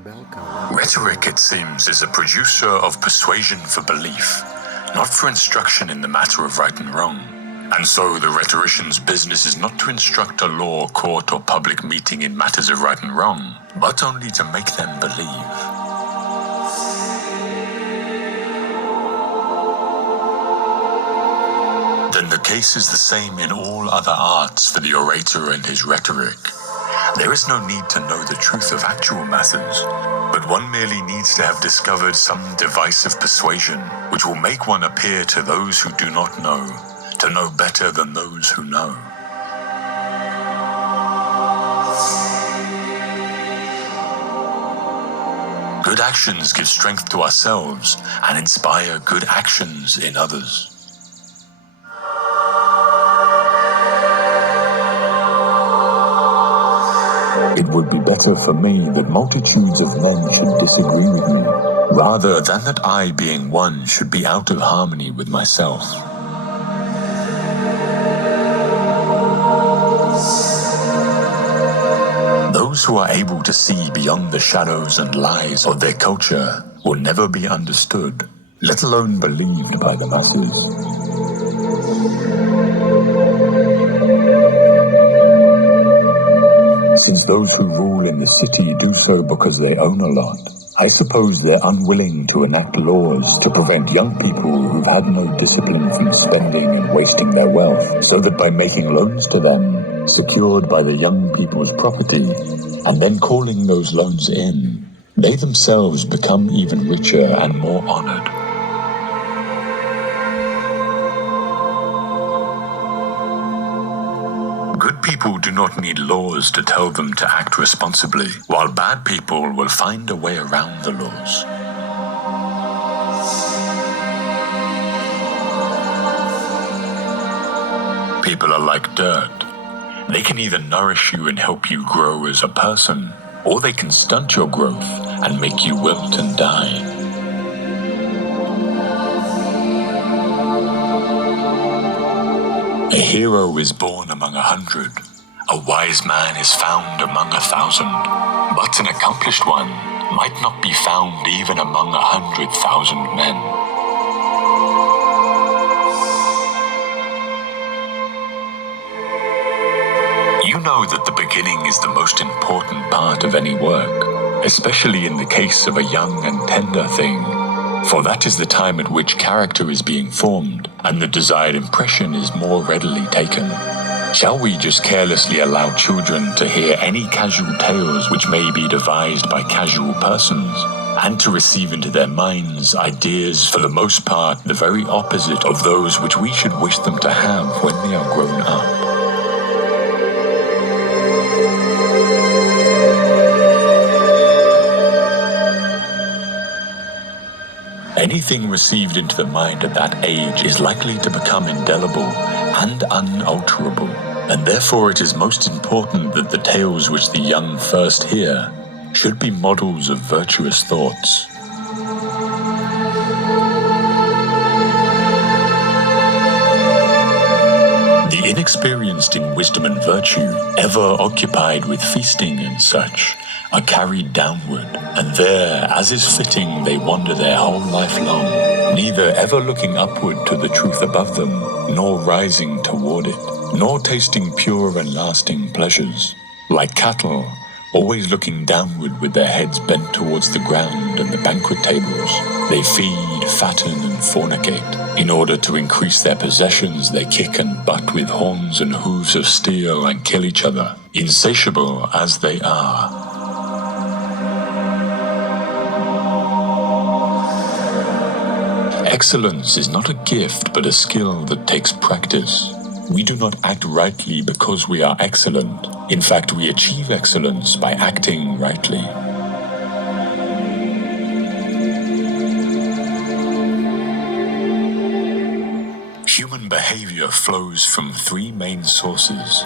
Belka. Rhetoric, it seems, is a producer of persuasion for belief, not for instruction in the matter of right and wrong. And so the rhetorician's business is not to instruct a law, court, or public meeting in matters of right and wrong, but only to make them believe. Then the case is the same in all other arts for the orator and his rhetoric. There is no need to know the truth of actual matters, but one merely needs to have discovered some device of persuasion which will make one appear to those who do not know, to know better than those who know. Good actions give strength to ourselves and inspire good actions in others. It would be better for me that multitudes of men should disagree with me, rather than that I, being one, should be out of harmony with myself. Those who are able to see beyond the shadows and lies of their culture will never be understood, let alone believed by the masses. Since those who rule in the city do so because they own a lot, I suppose they're unwilling to enact laws to prevent young people who've had no discipline from spending and wasting their wealth, so that by making loans to them, secured by the young people's property, and then calling those loans in, they themselves become even richer and more honored. Good people do not need laws to tell them to act responsibly, while bad people will find a way around the laws. People are like dirt. They can either nourish you and help you grow as a person, or they can stunt your growth and make you wilt and die. A hero is born among 100. A wise man is found among 1,000. But an accomplished one might not be found even among 100,000 men. You know that the beginning is the most important part of any work, especially in the case of a young and tender thing, for that is the time at which character is being formed, and the desired impression is more readily taken. Shall we just carelessly allow children to hear any casual tales which may be devised by casual persons, and to receive into their minds ideas for the most part the very opposite of those which we should wish them to have when they are grown up? Anything received into the mind at that age is likely to become indelible and unalterable, and therefore it is most important that the tales which the young first hear should be models of virtuous thoughts. The inexperienced in wisdom and virtue, ever occupied with feasting and such, are carried downward, and there, as is fitting, they wander their whole life long, neither ever looking upward to the truth above them, nor rising toward it, nor tasting pure and lasting pleasures. Like cattle, always looking downward with their heads bent towards the ground and the banquet tables, they feed, fatten, and fornicate. In order to increase their possessions, they kick and butt with horns and hooves of steel and kill each other, insatiable as they are. Excellence is not a gift, but a skill that takes practice. We do not act rightly because we are excellent. In fact, we achieve excellence by acting rightly. Human behavior flows from three main sources: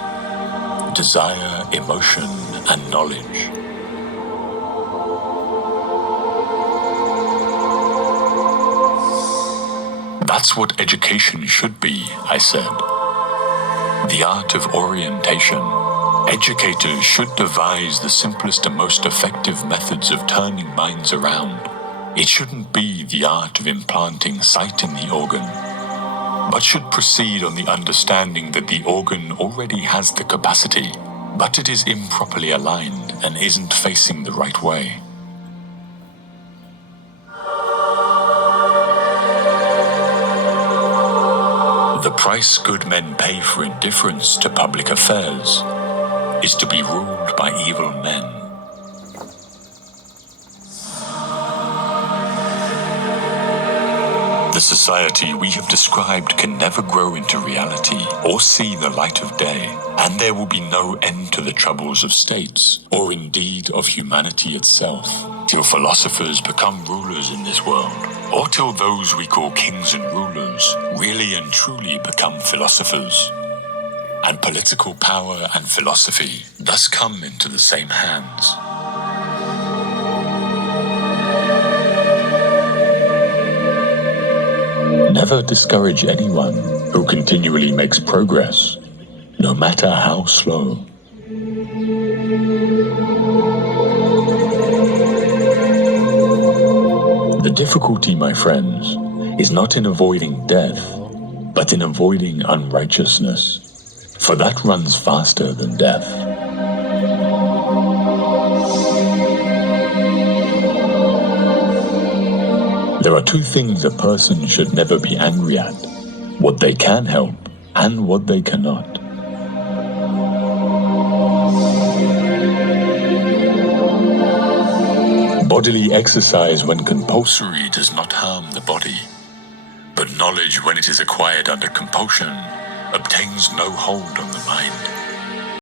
desire, emotion, and knowledge. That's what education should be, I said. The art of orientation, Educators should devise the simplest and most effective methods of turning minds around. It shouldn't be the art of implanting sight in the organ, but should proceed on the understanding that the organ already has the capacity, but it is improperly aligned and isn't facing the right way. The price good men pay for indifference to public affairs is to be ruled by evil men. The society we have described can never grow into reality or see the light of day, and there will be no end to the troubles of states, or indeed of humanity itself, till philosophers become rulers in this world, or till those we call kings and rulers really and truly become philosophers. And political power and philosophy thus come into the same hands. Never discourage anyone who continually makes progress, no matter how slow. The difficulty, my friends, is not in avoiding death, but in avoiding unrighteousness, for that runs faster than death. There are two things a person should never be angry at: what they can help and what they cannot. Bodily exercise when compulsory does not harm the body, but knowledge when it is acquired under compulsion obtains no hold on the mind.